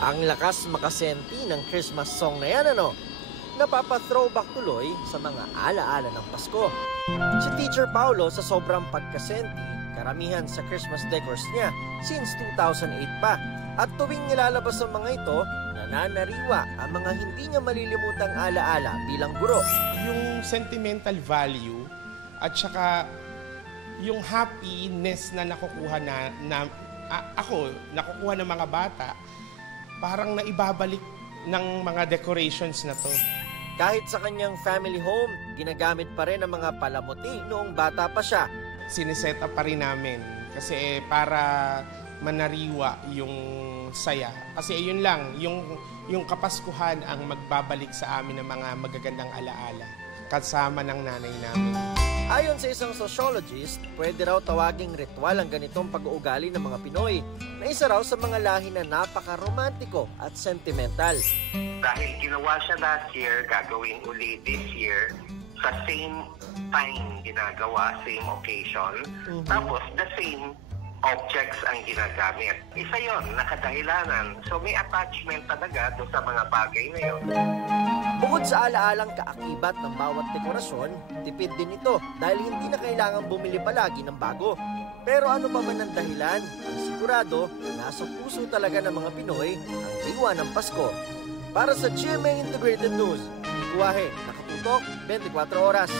Ang lakas makasenti ng Christmas song na yan, ano? Napapa-throwback tuloy sa mga alaala ng Pasko. Si Teacher Paulo sa sobrang pagkasenti, karamihan sa Christmas decors niya since 2008 pa. At tuwing nilalabas ang mga ito, nananariwa ang mga hindi niya malilimutang alaala bilang guro. Yung sentimental value at saka yung happiness na nakukuha nakukuha ng mga bata, parang naibabalik ng mga decorations na to. Kahit sa kanyang family home, ginagamit pa rin ang mga palamuti noong bata pa siya. Siniseta pa rin namin kasi para manariwa yung saya. Kasi yun lang, yung Kapaskuhan ang magbabalik sa amin ng mga magagandang alaala kasama ng nanay namin. Ayon sa isang sociologist, pwede raw tawaging ritual ang ganitong pag-uugali ng mga Pinoy na isa raw sa mga lahi na napaka-romantiko at sentimental. Dahil ginawa siya last year, gagawin uli this year sa same time ginagawa, same occasion, tapos the same objects ang ginagamit. Isa yon, nakadahilanan. So may attachment talaga doon sa mga bagay na yun. Bukod sa alaalang kaakibat ng bawat dekorasyon, tipid din ito dahil hindi na kailangan bumili palagi ng bago. Pero ano pa man ang dahilan, ang sigurado, nasa puso talaga ng mga Pinoy ang diwa ng Pasko. Para sa GMA Integrated News, Ikuwahe, nakatutok 24 oras.